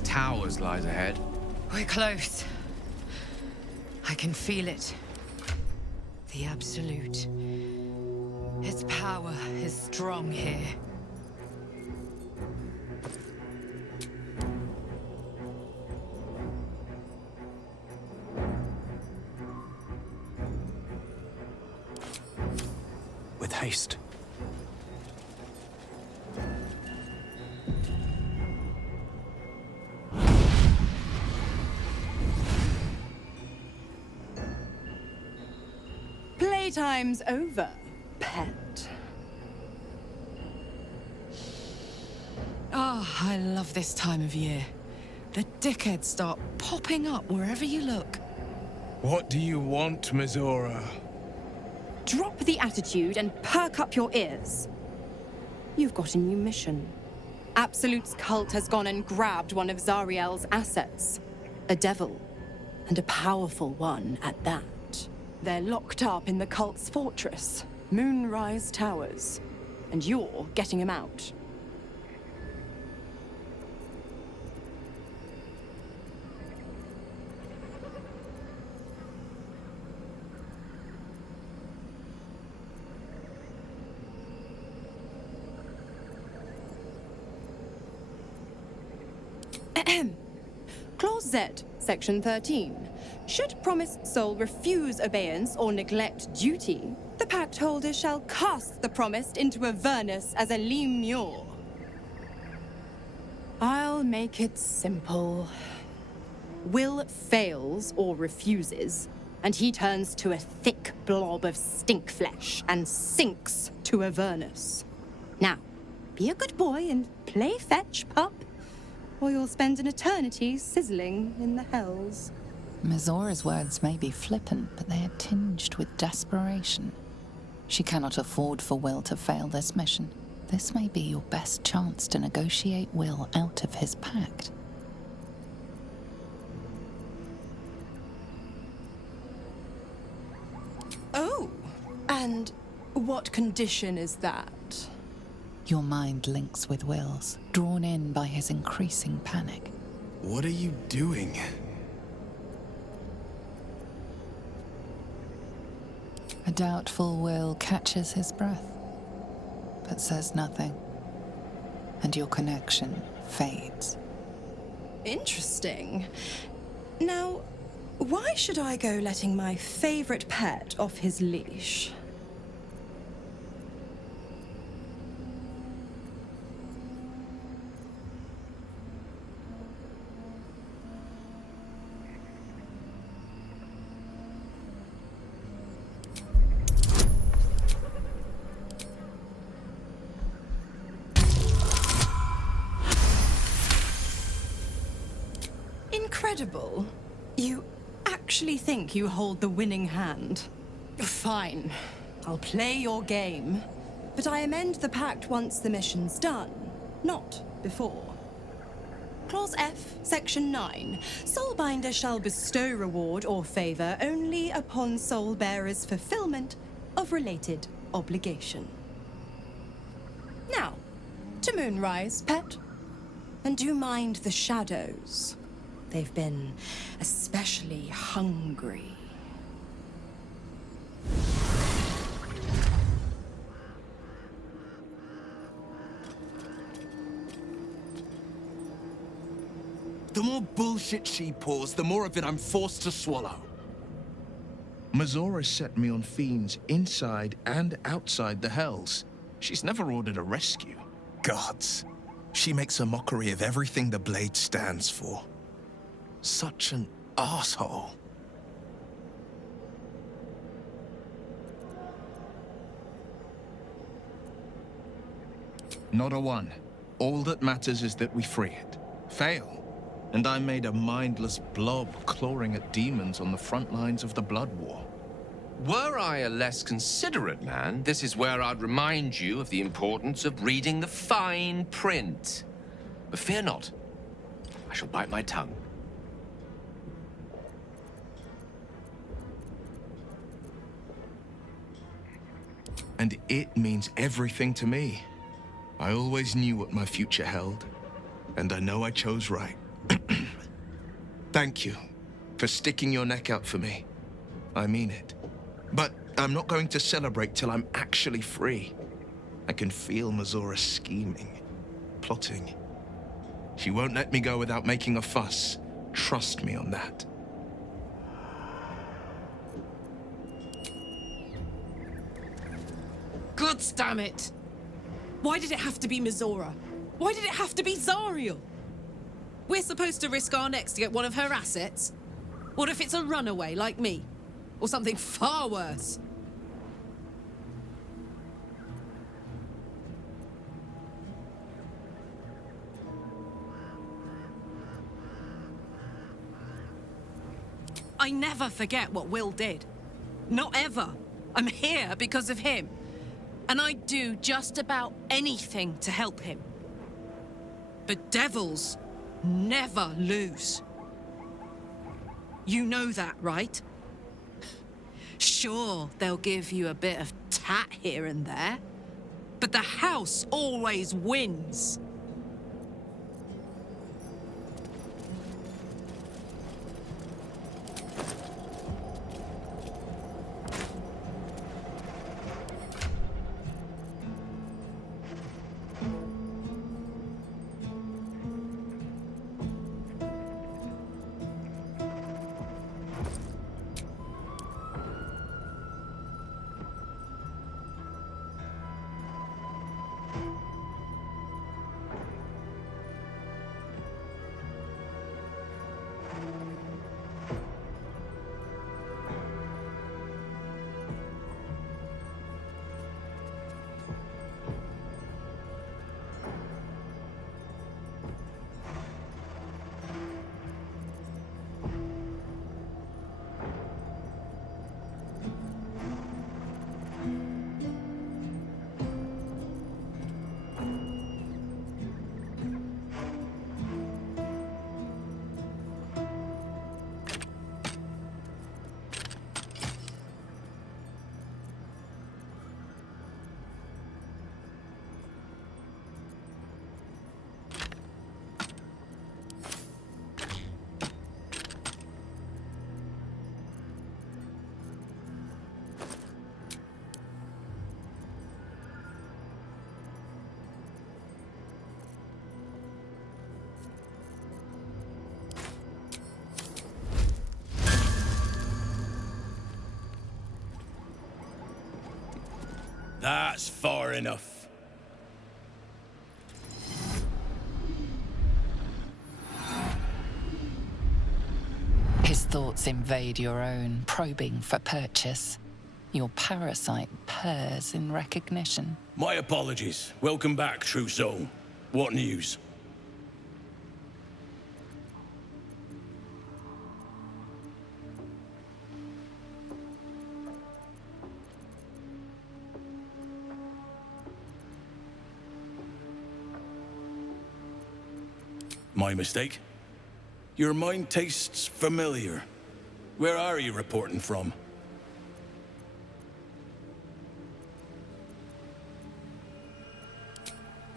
Ray's Towers lies ahead. We're close. I can feel it. The Absolute. Its power is strong here. With haste. Playtime's over, pet. I love this time of year. The dickheads start popping up wherever you look. What do you want, Mizora? Drop the attitude and perk up your ears. You've got a new mission. Absolute's cult has gone and grabbed one of Zariel's assets. A devil, and a powerful one at that. They're locked up in the cult's fortress, Moonrise Towers, and you're getting him out. Clause Z, Section 13. Should promised soul refuse obeyance or neglect duty, the pact holder shall cast the promised into Avernus as a lemure. I'll make it simple. Will fails or refuses, and he turns to a thick blob of stink flesh and sinks to Avernus. Now, be a good boy and play fetch, pup, or you'll spend an eternity sizzling in the hells. Mizora's words may be flippant, but they are tinged with desperation. She cannot afford for Will to fail this mission. This may be your best chance to negotiate Will out of his pact. Oh, and what condition is that? Your mind links with Will's, drawn in by his increasing panic. What are you doing? A doubtful Will catches his breath, but says nothing, and your connection fades. Interesting. Now, why should I go letting my favorite pet off his leash? Incredible. You actually think you hold the winning hand? Fine. I'll play your game. But I amend the pact once the mission's done, not before. Clause F, Section 9. Soulbinder shall bestow reward or favor only upon soul-bearer's fulfillment of related obligation. Now, to Moonrise, pet. And do mind the shadows. They've been especially hungry. The more bullshit she pours, the more of it I'm forced to swallow. Mizora set me on fiends inside and outside the Hells. She's never ordered a rescue. Gods. She makes a mockery of everything the Blade stands for. Such an asshole. Not a one. All that matters is that we free it. Fail, and I'm made a mindless blob clawing at demons on the front lines of the Blood War. Were I a less considerate man, this is where I'd remind you of the importance of reading the fine print. But fear not. I shall bite my tongue. And it means everything to me. I always knew what my future held, and I know I chose right. Thank you for sticking your neck out for me. I mean it. But I'm not going to celebrate till I'm actually free. I can feel Mazora scheming, plotting. She won't let me go without making a fuss. Trust me on that. Gods damn it! Why did it have to be Mazora? Why did it have to be Zariel? We're supposed to risk our necks to get one of her assets? What if it's a runaway like me? Or something far worse? I never forget what Will did. Not ever. I'm here because of him. And I'd do just about anything to help him. But devils never lose. You know that, right? Sure, they'll give you a bit of tat here and there, but the house always wins. That's far enough. His thoughts invade your own, probing for purchase. Your parasite purrs in recognition. My apologies. Welcome back, true soul. What news? My mistake? Your mind tastes familiar. Where are you reporting from?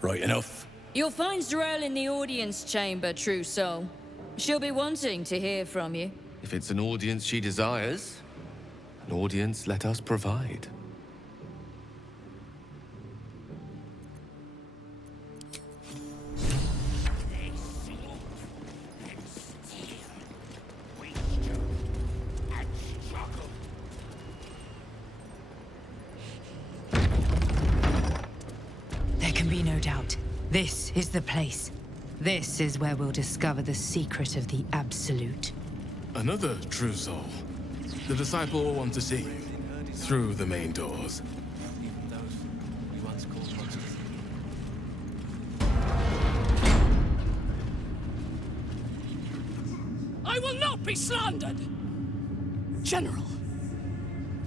Right enough. You'll find Z'rell in the audience chamber, true soul. She'll be wanting to hear from you. If it's an audience she desires, an audience let us provide. There can be no doubt. This is the place. This is where we'll discover the secret of the Absolute. Another true soul. The disciple will want to see through the main doors. I will not be slandered! General,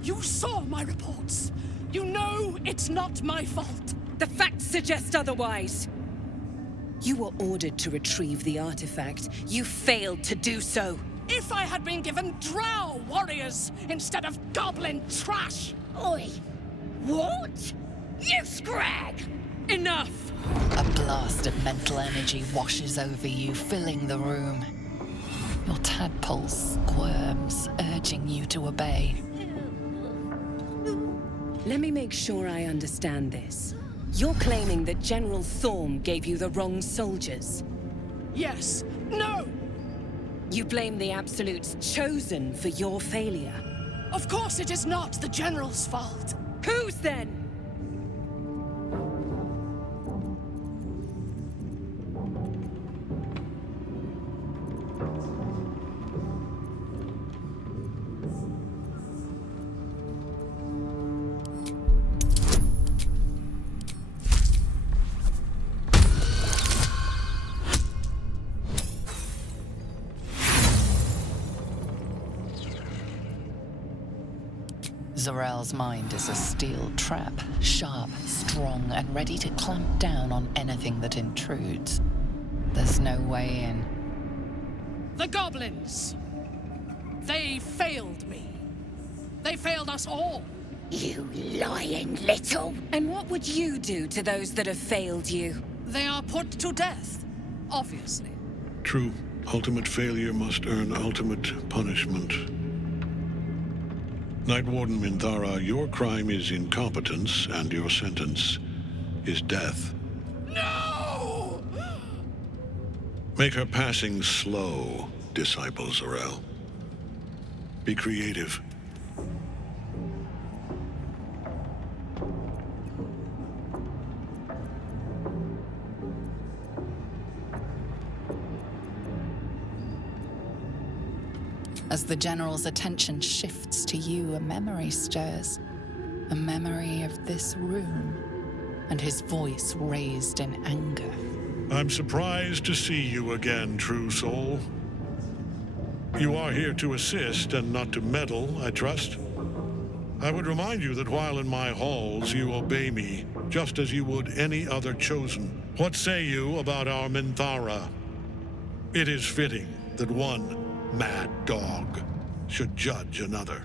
you saw my reports. You know it's not my fault. The facts suggest otherwise. You were ordered to retrieve the artifact. You failed to do so. If I had been given drow warriors instead of goblin trash! Oi! What? You scrag! Enough! A blast of mental energy washes over you, filling the room. Your tadpole squirms, urging you to obey. Let me make sure I understand this. You're claiming that General Thorm gave you the wrong soldiers? Yes. No! You blame the Absolute's Chosen for your failure? Of course it is not the General's fault. Whose then? Zorel's mind is a steel trap, sharp, strong, and ready to clamp down on anything that intrudes. There's no way in. The goblins! They failed me. They failed us all. You lying little! And what would you do to those that have failed you? They are put to death, obviously. True. Ultimate failure must earn ultimate punishment. Night Warden Minthara, your crime is incompetence, and your sentence is death. No! Make her passing slow, Disciple Zorel. Be creative. As the General's attention shifts to you, a memory stirs. A memory of this room, and his voice raised in anger. I'm surprised to see you again, true soul. You are here to assist and not to meddle, I trust. I would remind you that while in my halls, you obey me, just as you would any other chosen. What say you about our Minthara? It is fitting that one mad dog should judge another.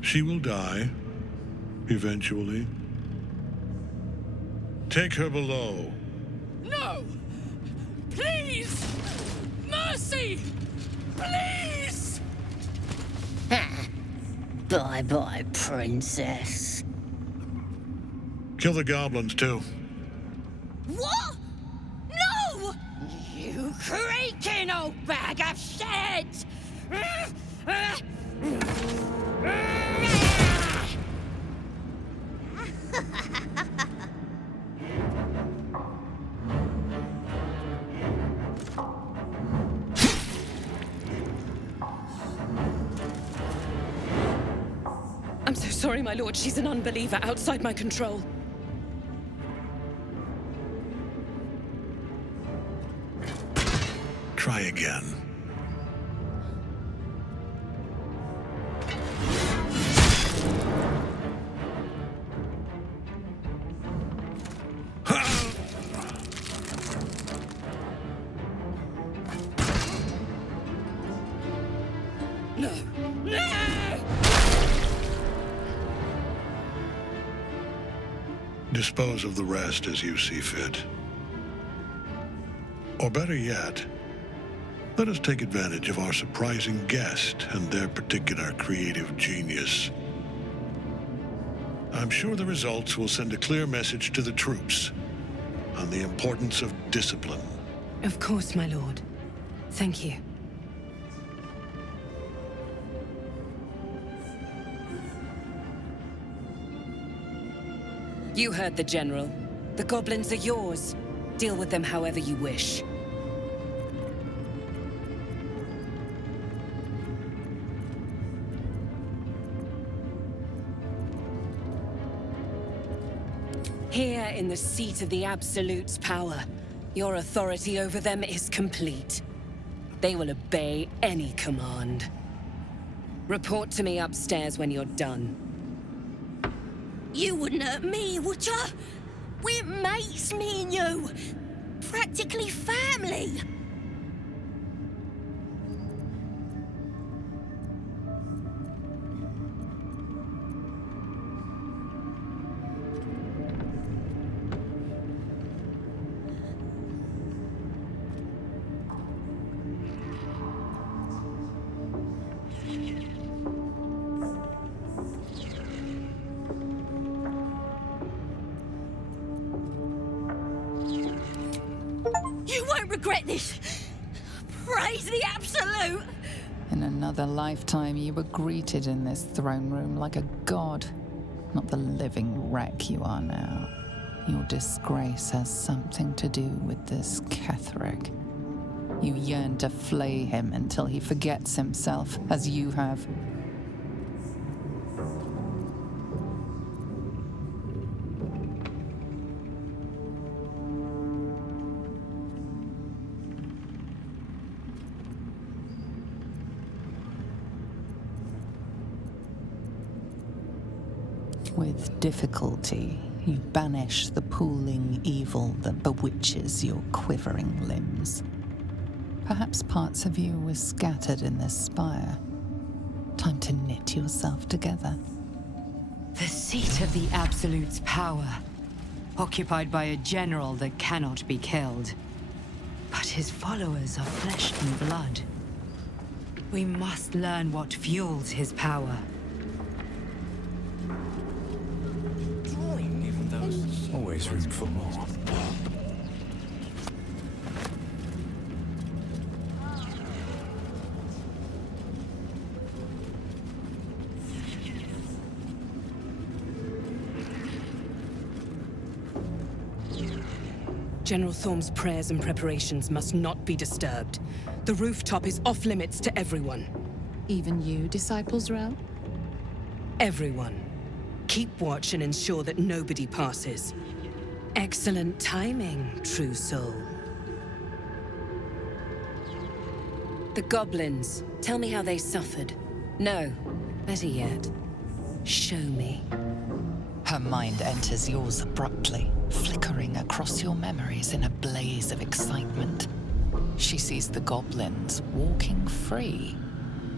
She will die, eventually. Take her below. No! Please! Mercy! Please! Bye-bye, princess. Kill the goblins, too. What? No! You creaking old bag of shit! I'm so sorry, my lord. She's an unbeliever outside my control. Try again. No. No! Dispose of the rest as you see fit. Or better yet, let us take advantage of our surprising guest and their particular creative genius. I'm sure the results will send a clear message to the troops on the importance of discipline. Of course, my lord. Thank you. You heard the General. The goblins are yours. Deal with them however you wish. Here in the seat of the Absolute's power, your authority over them is complete. They will obey any command. Report to me upstairs when you're done. You wouldn't hurt me, would ya? We're mates, me and you. Practically family. You won't regret this. Praise the Absolute. In another lifetime, you were greeted in this throne room like a god, not the living wreck you are now. Your disgrace has something to do with this Ketheric. You yearn to flay him until he forgets himself, as you have. With difficulty, you banish the pooling evil that bewitches your quivering limbs. Perhaps parts of you were scattered in this spire. Time to knit yourself together. The seat of the Absolute's power, occupied by a general that cannot be killed. But his followers are flesh and blood. We must learn what fuels his power. Always room for more. General Thorm's prayers and preparations must not be disturbed. The rooftop is off limits to everyone. Even you, Disciples Rel? Everyone. Keep watch and ensure that nobody passes. Excellent timing, true soul. The goblins. Tell me how they suffered. No, better yet, show me. Her mind enters yours abruptly, flickering across your memories in a blaze of excitement. She sees the goblins walking free,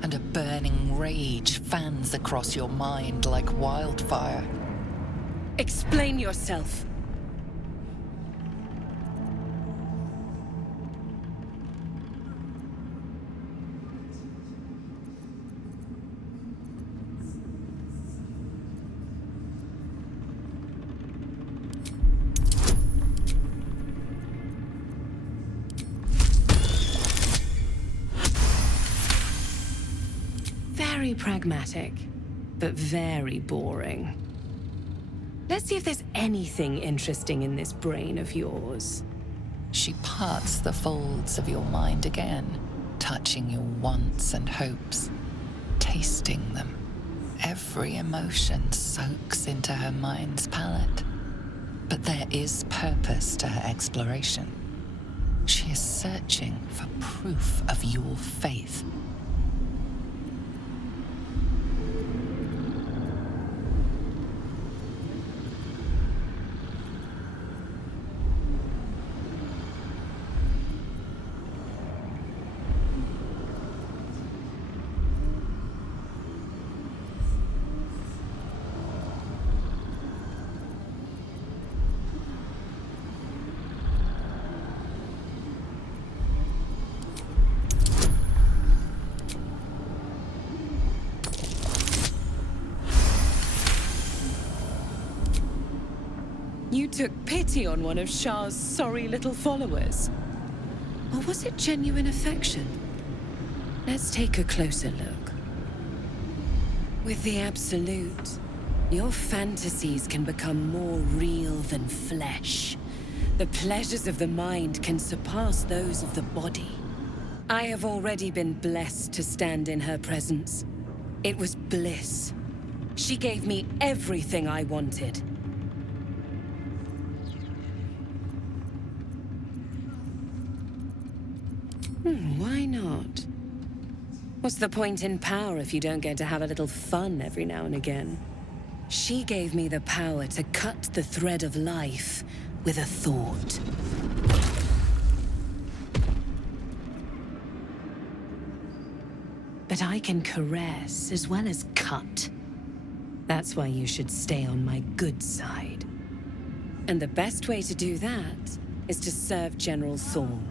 and a burning rage fans across your mind like wildfire. Explain yourself. Very pragmatic, but very boring. Let's see if there's anything interesting in this brain of yours. She parts the folds of your mind again, touching your wants and hopes, tasting them. Every emotion soaks into her mind's palate. But there is purpose to her exploration. She is searching for proof of your faith. You took pity on one of Shah's sorry little followers? Or was it genuine affection? Let's take a closer look. With the Absolute, your fantasies can become more real than flesh. The pleasures of the mind can surpass those of the body. I have already been blessed to stand in her presence. It was bliss. She gave me everything I wanted. Why not? What's the point in power if you don't get to have a little fun every now and again? She gave me the power to cut the thread of life with a thought. But I can caress as well as cut. That's why you should stay on my good side. And the best way to do that is to serve General Thorm.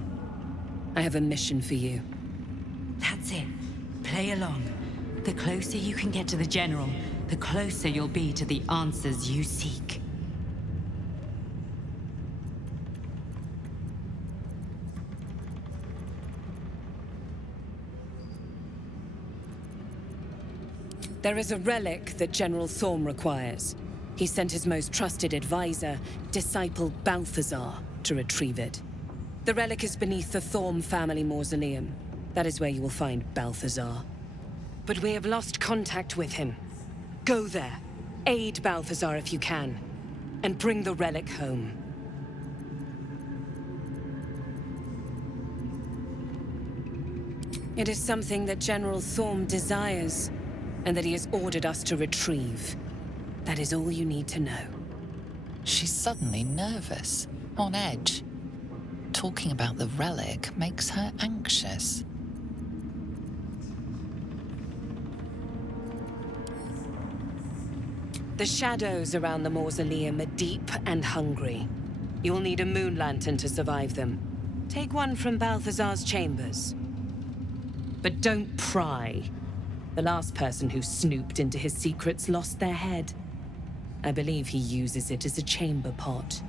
I have a mission for you. That's it. Play along. The closer you can get to the General, the closer you'll be to the answers you seek. There is a relic that General Thorm requires. He sent his most trusted advisor, disciple Balthazar, to retrieve it. The relic is beneath the Thorm family mausoleum. That is where you will find Balthazar. But we have lost contact with him. Go there, aid Balthazar if you can, and bring the relic home. It is something that General Thorm desires, and that he has ordered us to retrieve. That is all you need to know. She's suddenly nervous, on edge. Talking about the relic makes her anxious. The shadows around the mausoleum are deep and hungry. You'll need a moon lantern to survive them. Take one from Balthazar's chambers. But don't pry. The last person who snooped into his secrets lost their head. I believe he uses it as a chamber pot.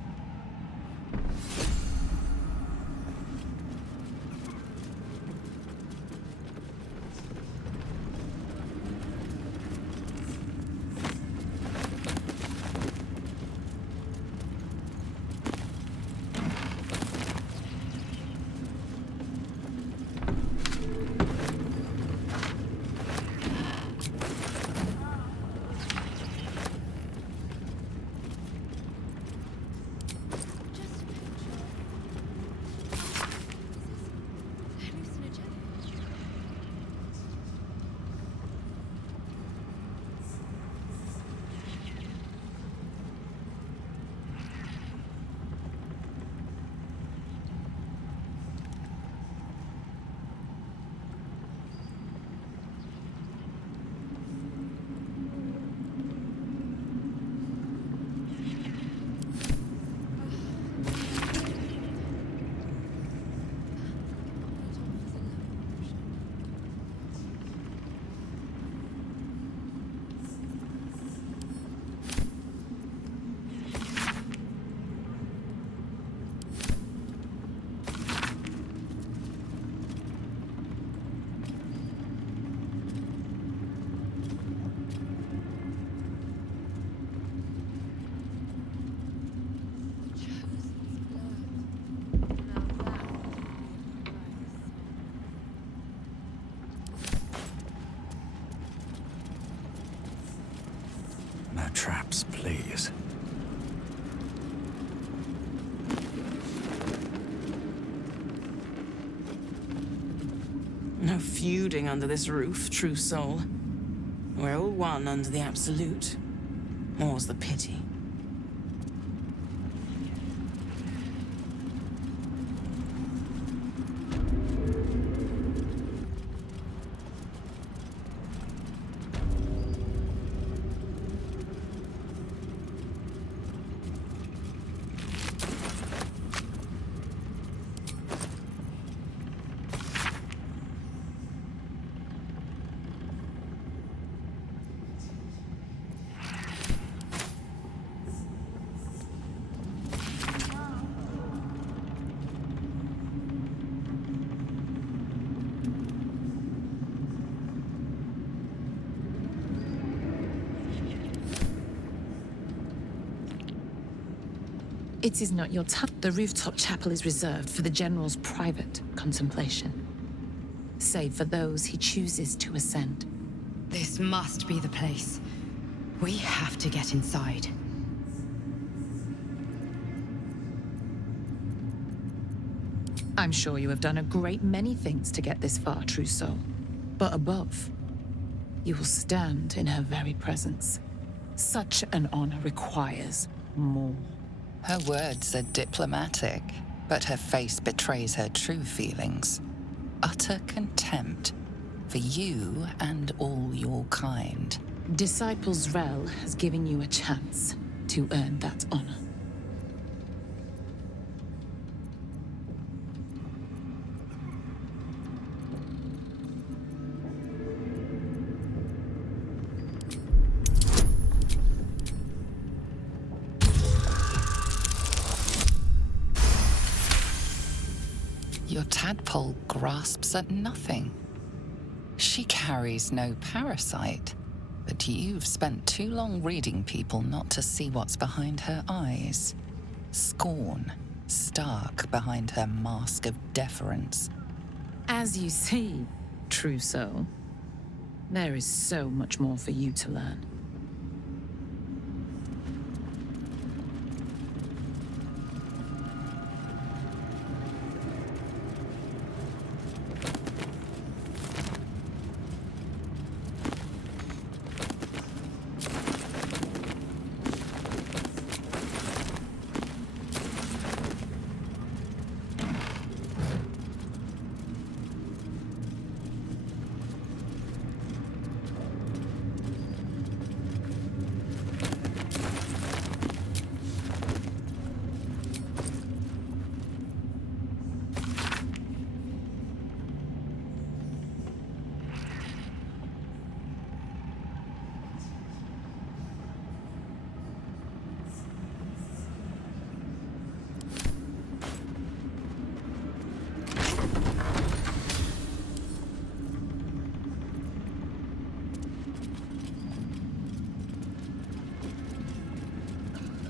No traps, please. No feuding under this roof, true soul. We're all one under the Absolute. More's the pity. It is not your time. The rooftop chapel is reserved for the General's private contemplation, save for those he chooses to ascend. This must be the place. We have to get inside. I'm sure you have done a great many things to get this far, true soul. But above, you will stand in her very presence. Such an honor requires more. Her words are diplomatic, but her face betrays her true feelings. Utter contempt for you and all your kind. Disciples Rel has given you a chance to earn that honor. Your tadpole grasps at nothing. She carries no parasite, but you've spent too long reading people not to see what's behind her eyes. Scorn, stark behind her mask of deference. As you see, true soul, there is so much more for you to learn.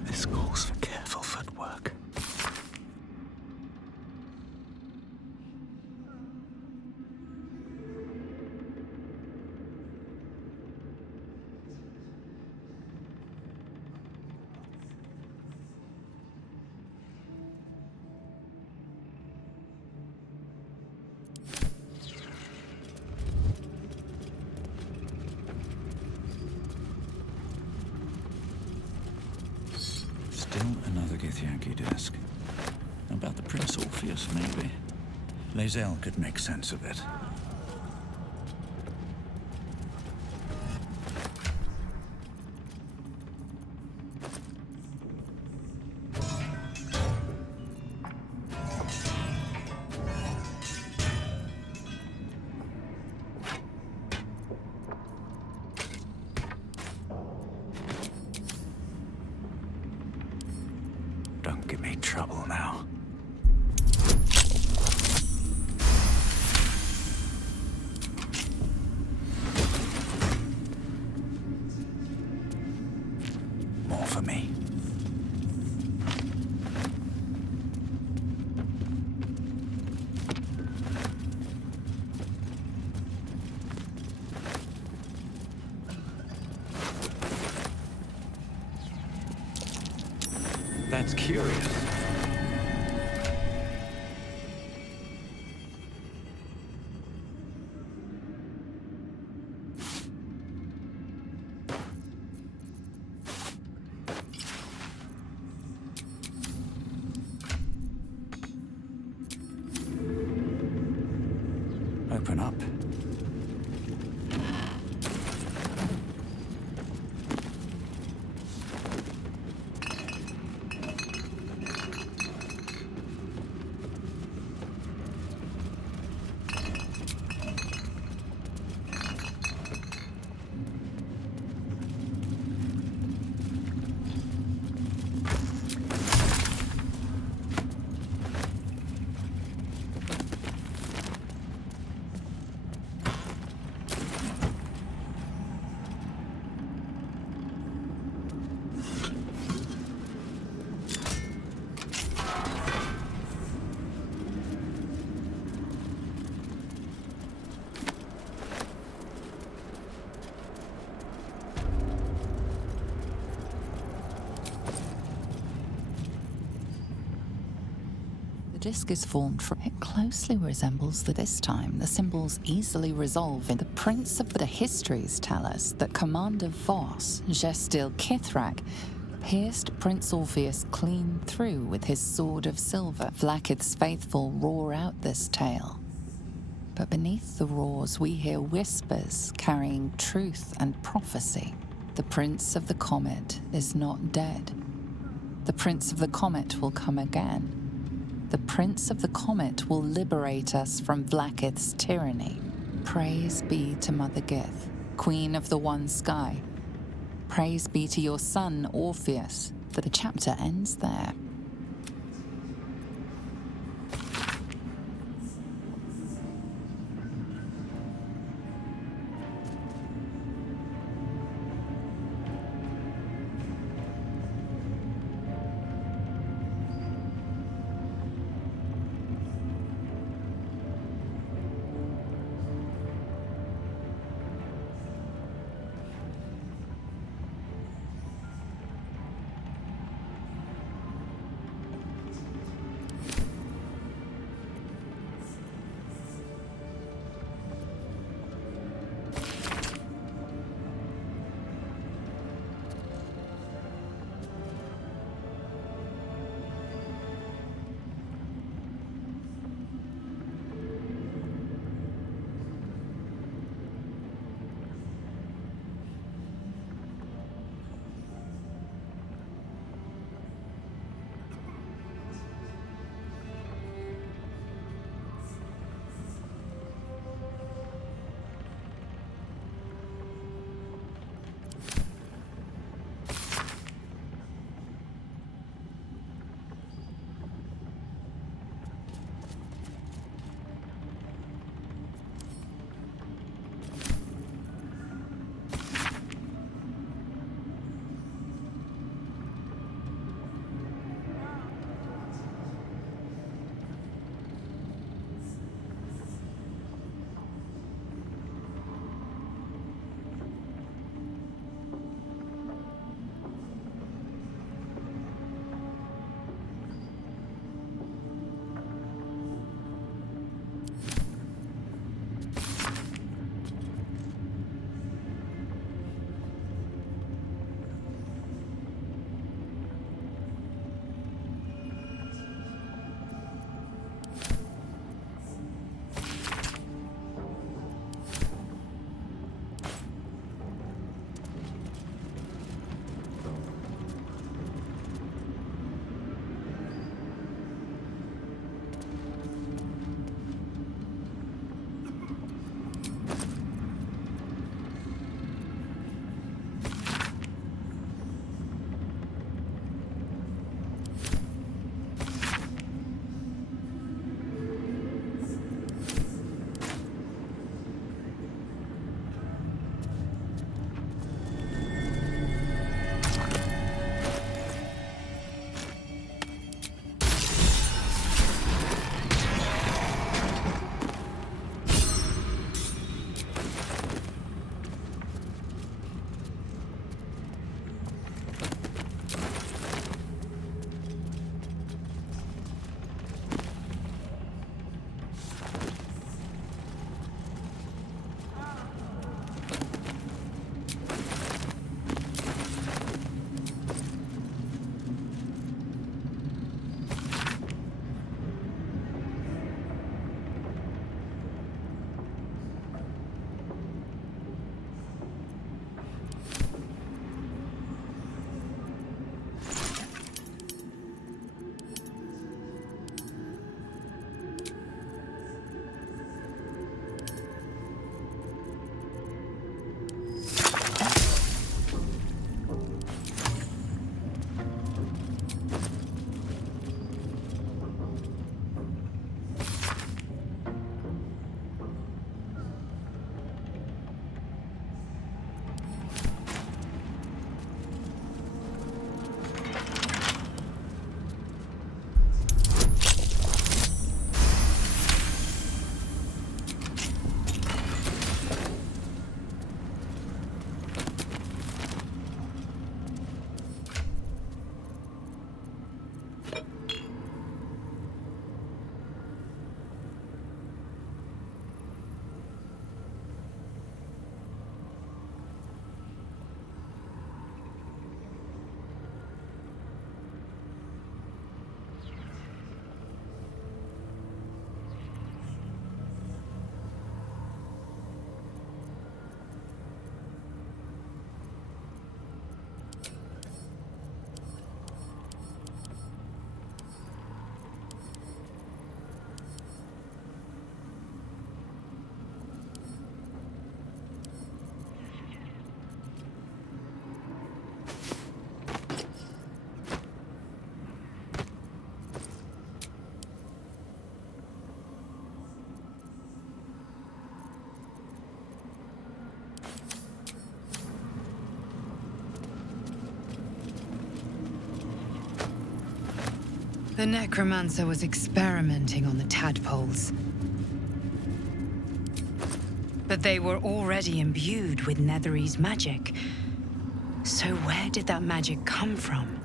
This calls for careful footwork. Still another Githyanki desk. About the Prince Orpheus, maybe. Lae'zel could make sense of it. Don't give me trouble now. More for me. That's curious. Open up. disc is formed from. It closely resembles this time. The symbols easily resolve in the Prince of the histories tell us that Commander Voss, Gestil Kithrak, pierced Prince Orpheus clean through with his sword of silver. Vlaakith's faithful roar out this tale. But beneath the roars we hear whispers carrying truth and prophecy. The Prince of the Comet is not dead. The Prince of the Comet will come again. The Prince of the Comet will liberate us from Vlaakith's tyranny. Praise be to Mother Gith, Queen of the One Sky. Praise be to your son, Orpheus, for the chapter ends there. The necromancer was experimenting on the tadpoles. But they were already imbued with Netherese magic. So where did that magic come from?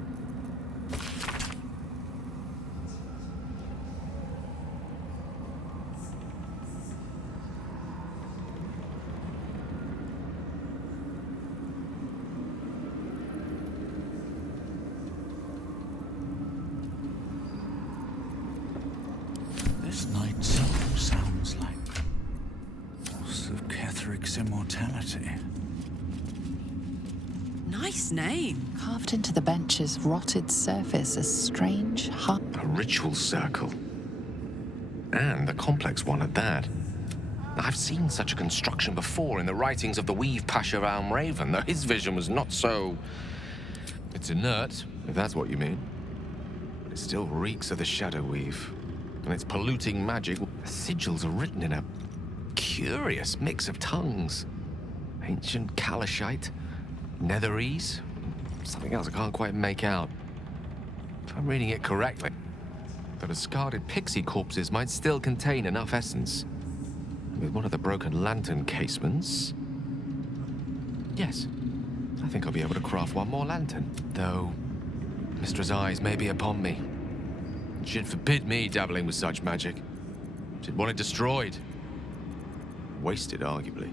This night song sounds like Force of Ketheric's immortality. Nice name. Carved into the bench's rotted surface, a strange hut. A ritual circle. And a complex one at that. I've seen such a construction before in the writings of the Weave Pasha Raven, though his vision was not so... It's inert, if that's what you mean. But it still reeks of the Shadow Weave. And it's polluting magic. The sigils are written in a curious mix of tongues. Ancient Kalashite, Netherese, something else I can't quite make out. If I'm reading it correctly, the discarded pixie corpses might still contain enough essence. With one of the broken lantern casements... Yes, I think I'll be able to craft one more lantern. Though, Mistra's eyes may be upon me. She'd forbid me dabbling with such magic. She'd want it destroyed. Wasted, arguably.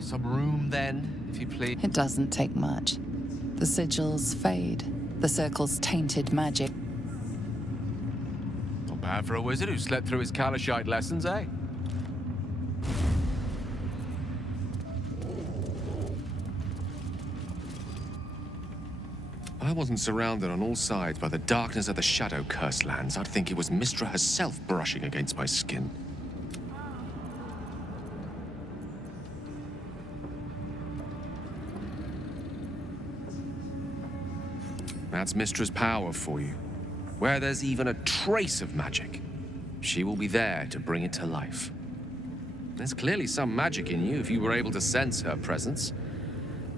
Some room, then, if you please. It doesn't take much. The sigils fade. The circle's tainted magic. Not bad for a wizard who slept through his Kalashite lessons, eh? If I wasn't surrounded on all sides by the darkness of the Shadow Curse lands, I'd think it was Mistra herself brushing against my skin. That's Mistra's power for you. Where there's even a trace of magic, she will be there to bring it to life. There's clearly some magic in you if you were able to sense her presence.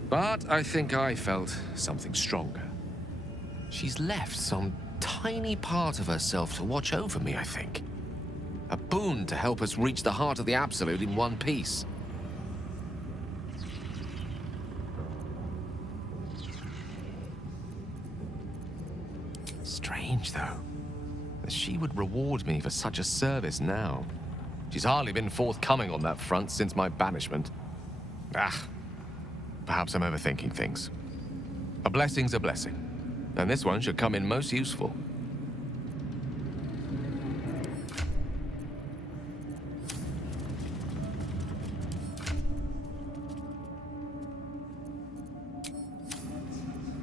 But I think I felt something stronger. She's left some tiny part of herself to watch over me, I think. A boon to help us reach the heart of the Absolute in one piece. Strange, though, that she would reward me for such a service now. She's hardly been forthcoming on that front since my banishment. Perhaps I'm overthinking things. A blessing's a blessing, and this one should come in most useful.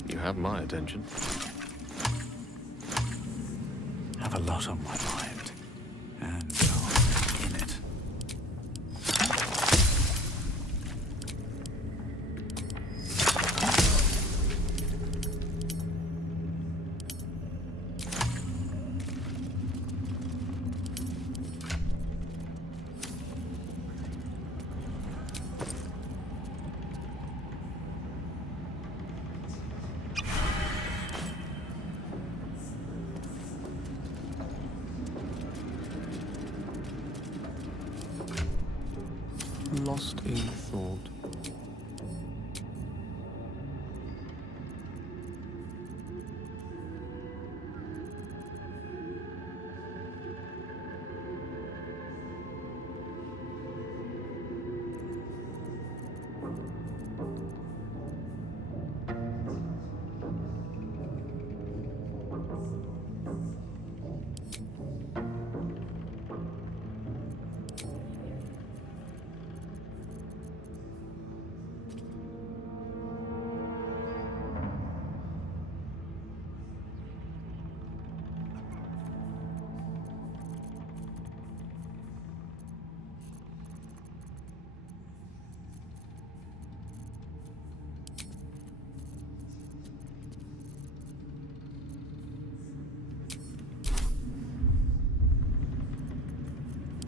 You have my attention. Have a lot on my mind, and you're in it. Lost in thought.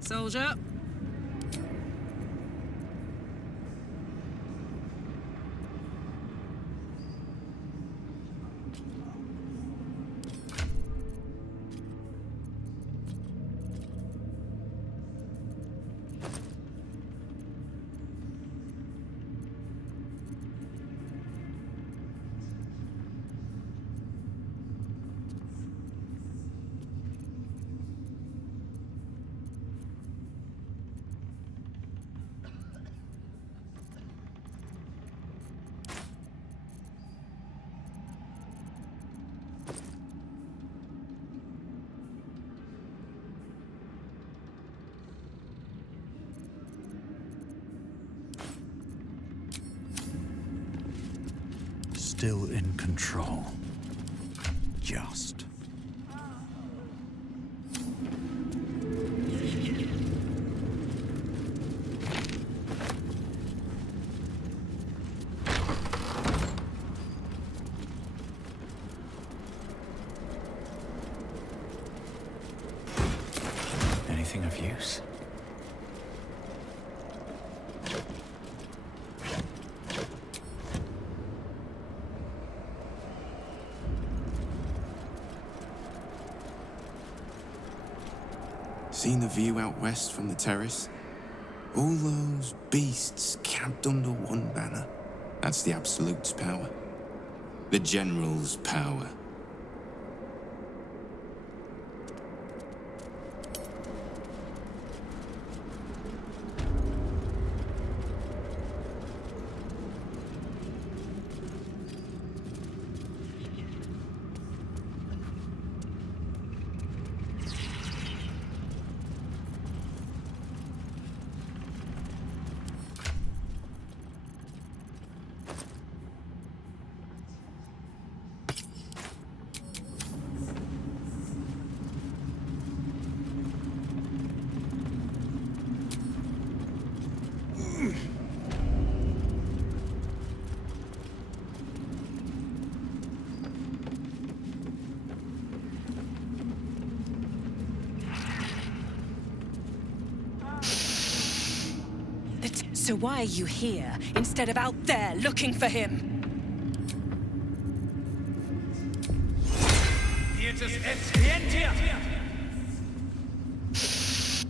Soldier. still in control. Just. Anything of use? Seen the view out west from the terrace? All those beasts camped under one banner. That's the Absolute's power. The General's power. So why are you here instead of out there looking for him?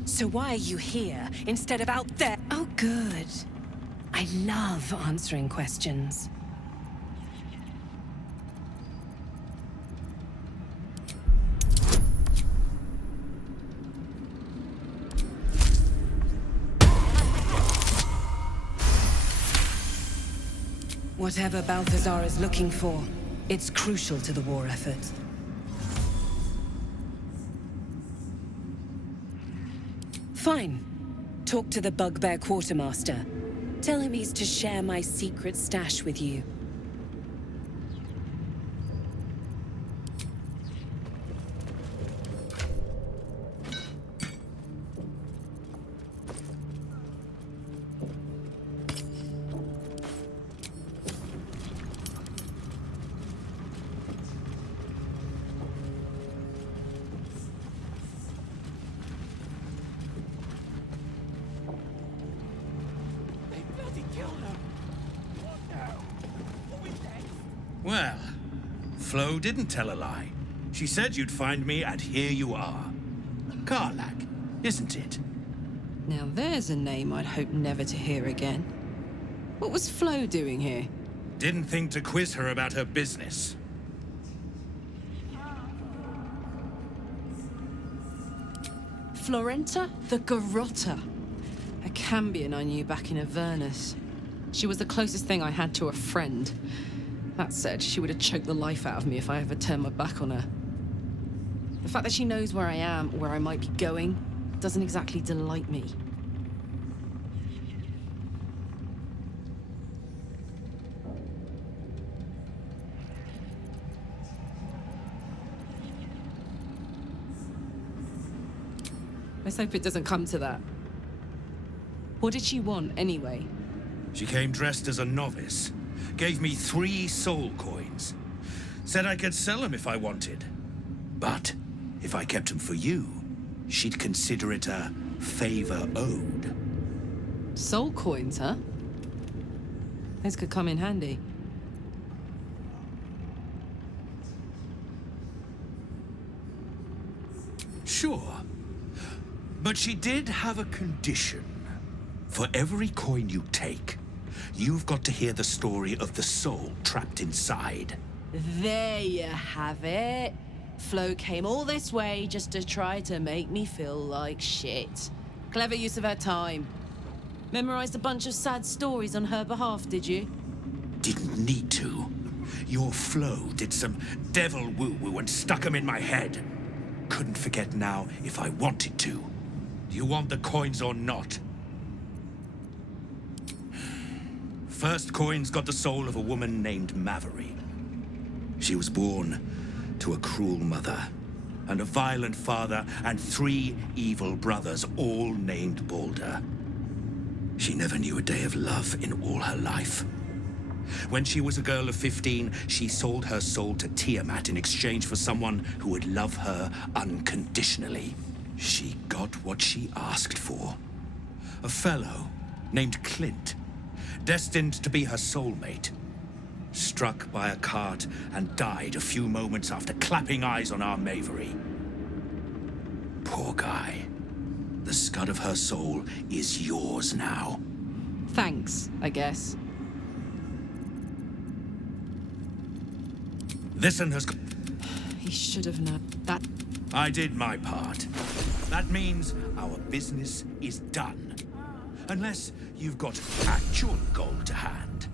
So why are you here instead of out there? Oh, good. I love answering questions. Whatever Balthazar is looking for, it's crucial to the war effort. Fine. Talk to the Bugbear Quartermaster. Tell him he's to share my secret stash with you. Well, Flo didn't tell a lie. She said you'd find me, and here you are. Karlach, isn't it? Now there's a name I'd hope never to hear again. What was Flo doing here? Didn't think to quiz her about her business. Florenta the Garrotta. A Cambion I knew back in Avernus. She was the closest thing I had to a friend. That said, she would have choked the life out of me if I ever turned my back on her. The fact that she knows where I am, or where I might be going, doesn't exactly delight me. Let's hope it doesn't come to that. What did she want, anyway? She came dressed as a novice. Gave me 3 soul coins. Said I could sell them if I wanted. But if I kept them for you, she'd consider it a favor owed. Soul coins, huh? Those could come in handy. Sure. But she did have a condition. For every coin you take, you've got to hear the story of the soul trapped inside. There you have it. Flo came all this way just to try to make me feel like shit. Clever use of her time. Memorized a bunch of sad stories on her behalf, did you? Didn't need to. Your Flo did some devil woo-woo and stuck 'em in my head. Couldn't forget now if I wanted to. Do you want the coins or not? first coins got the soul of a woman named Mavery. She was born to a cruel mother and a violent father and 3 evil brothers, all named Baldur. She never knew a day of love in all her life. When she was a girl of 15, she sold her soul to Tiamat in exchange for someone who would love her unconditionally. She got what she asked for. A fellow named Clint, destined to be her soulmate, struck by a cart and died a few moments after clapping eyes on our Mavery. Poor guy. The scud of her soul is yours now. Thanks, I guess. This one has... He should have known that. I did my part. That means our business is done. Unless you've got actual gold to hand.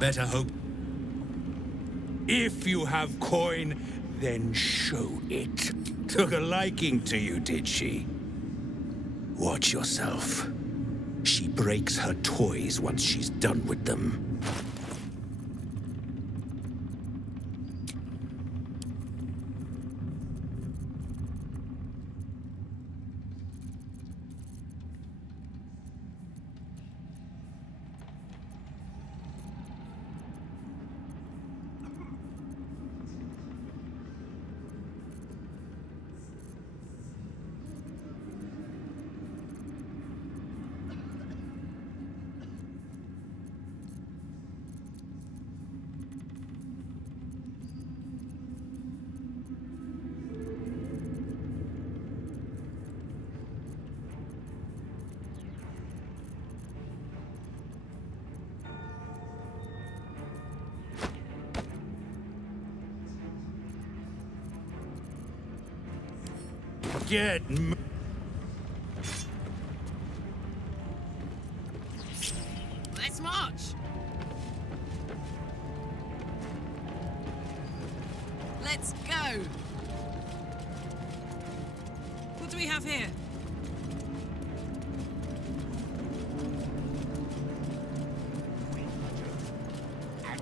Better hope. If you have coin, then show it. Took a liking to you, did she? Watch yourself. She breaks her toys once she's done with them. Get Let's march! Let's go! What do we have here?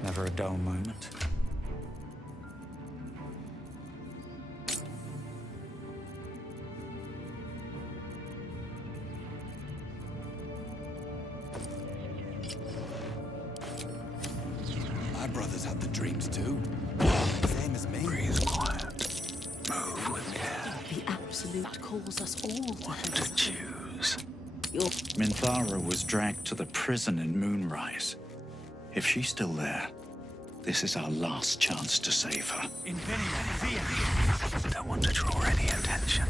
Never a dull moment. My brothers have the dreams too. Same as me. Breathe quiet. Move with care. The Absolute calls us all to What to choose. Your Minthara was dragged to the prison in Moonrise. If she's still there, this is our last chance to save her. Don't want to draw any attention.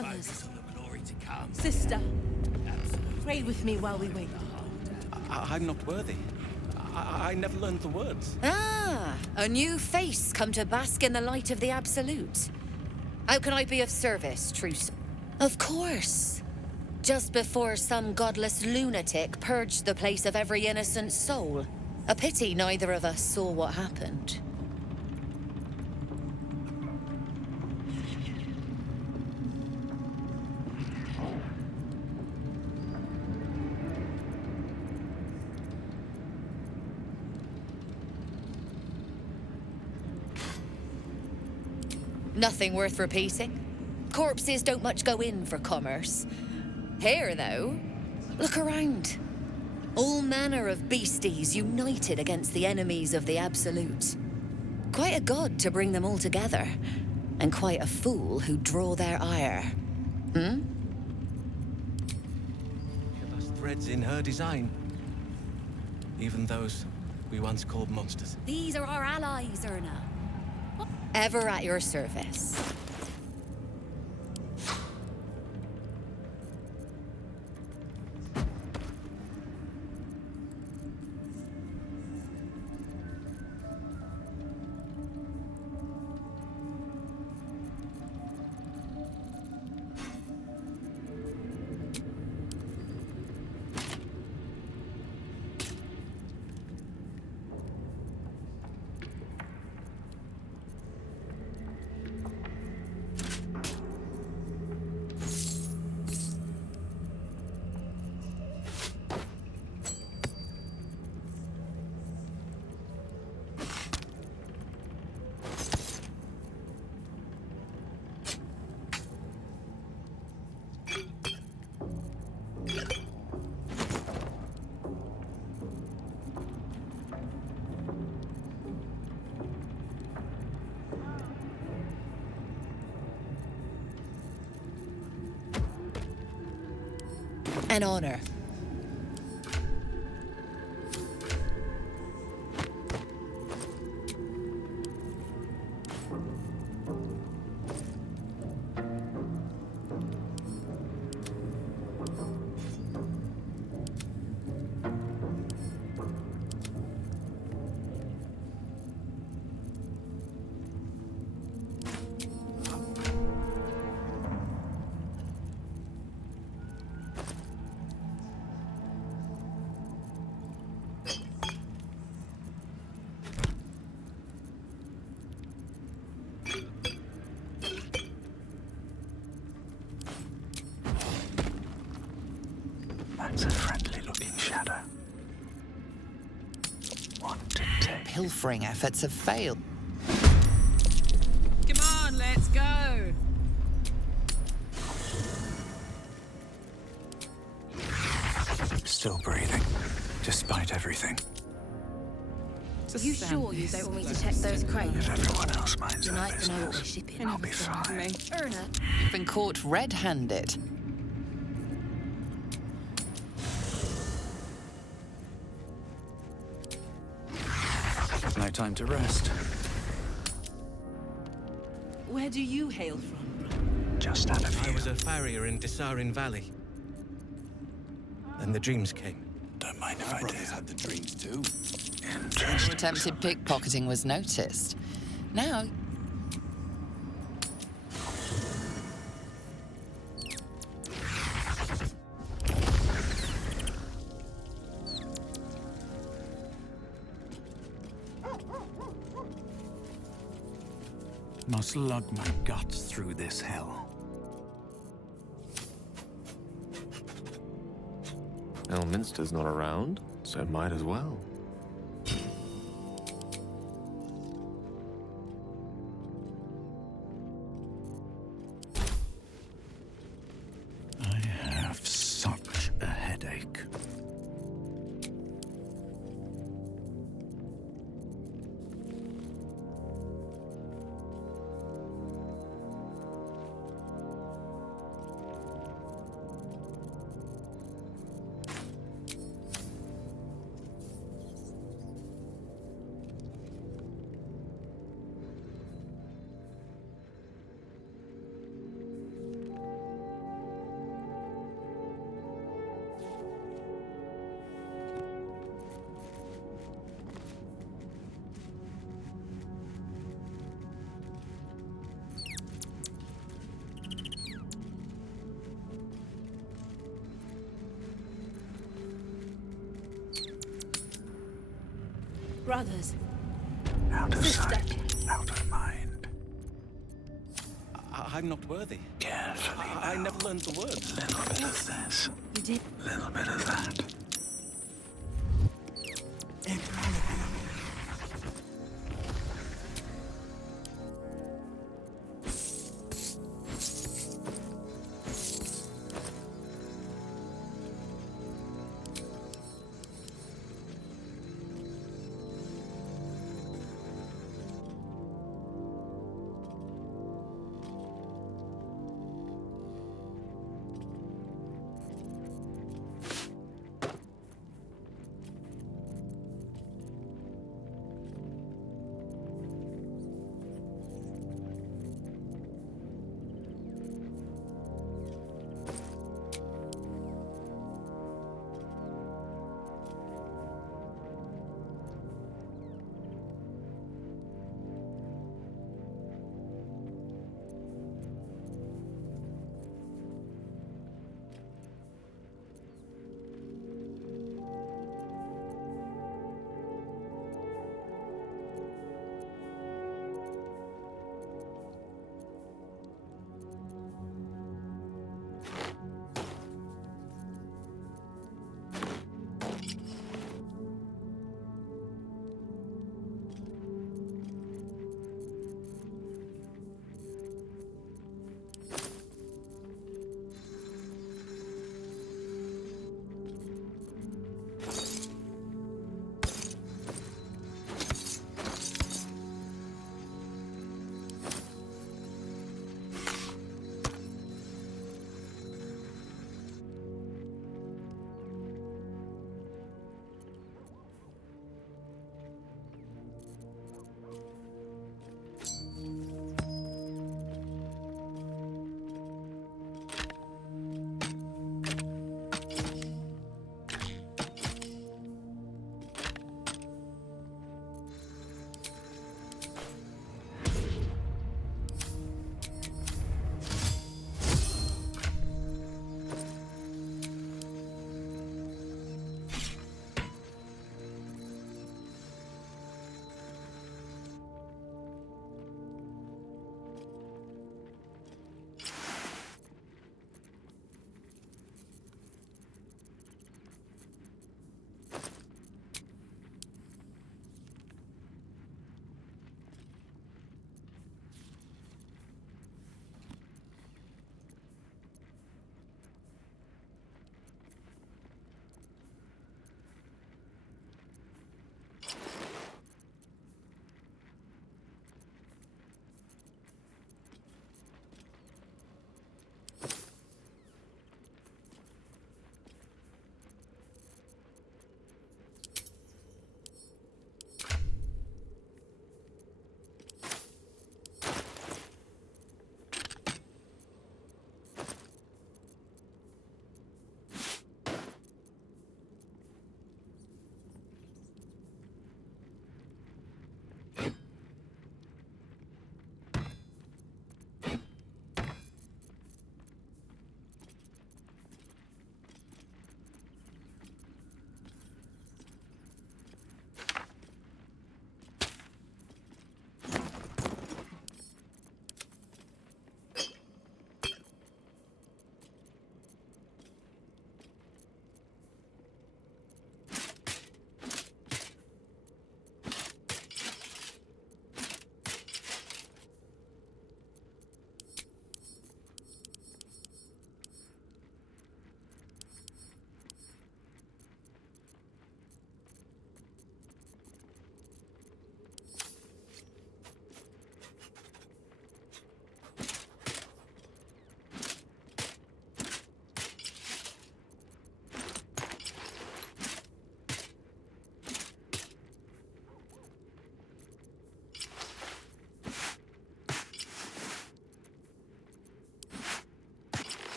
Brothers. Sister. Pray with me while we wait. I'm not worthy. I never learned the words. Ah, a new face come to bask in the light of the Absolute. How can I be of service, Truce? Of course. Just before some godless lunatic purged the place of every innocent soul. A pity neither of us saw what happened. Nothing worth repeating. Corpses don't much go in for commerce. Here, though, look around. All manner of beasties united against the enemies of the Absolute. Quite a god to bring them all together, and quite a fool who draw their ire. Hmm? Lost threads in her design. Even those we once called monsters. These are our allies, Erna. Ever at your service. An honor. That's a friendly-looking shadow. One to take. Pilfering efforts have failed. Come on, let's go. Still breathing, despite everything. You sure you don't want me to check those crates? If everyone else minds You their like to know what we're business, shipping. I'll be fine. Erna. Been caught red-handed. No time to rest. Where do you hail from? Just out of I here. was a farrier in Desarin Valley. Then the dreams came. Don't mind if I do. Had the dreams too. Your attempted pickpocketing was noticed. Now, Must lug my guts through this hell. Elminster's not around, so might as well. I have such a headache. Brothers. Out of Sister. sight, out of mind. I'm not worthy. Carefully. I never learned the word. Little bit of this. You did? Little bit of that.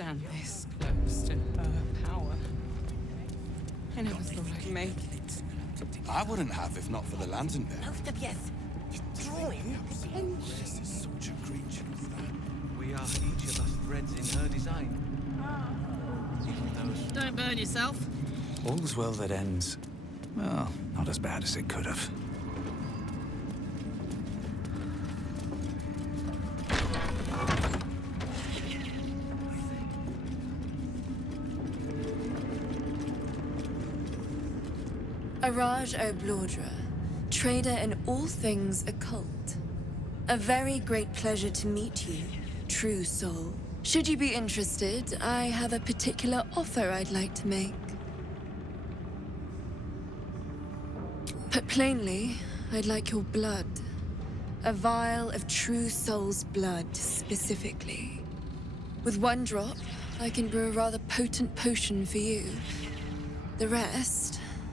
stand this close to her power. I never thought I'd make it. I wouldn't have if not for the lantern there. Both of you, drawing We are each of us threads in her design. Even those... Don't burn yourself. All's well that ends. Well, not as bad as it could have. Araj O'Blordra, trader in all things occult. A very great pleasure to meet you, true soul. Should you be interested, I have a particular offer I'd like to make. Put plainly, I'd like your blood. A vial of true soul's blood, specifically. With one drop, I can brew a rather potent potion for you. The rest,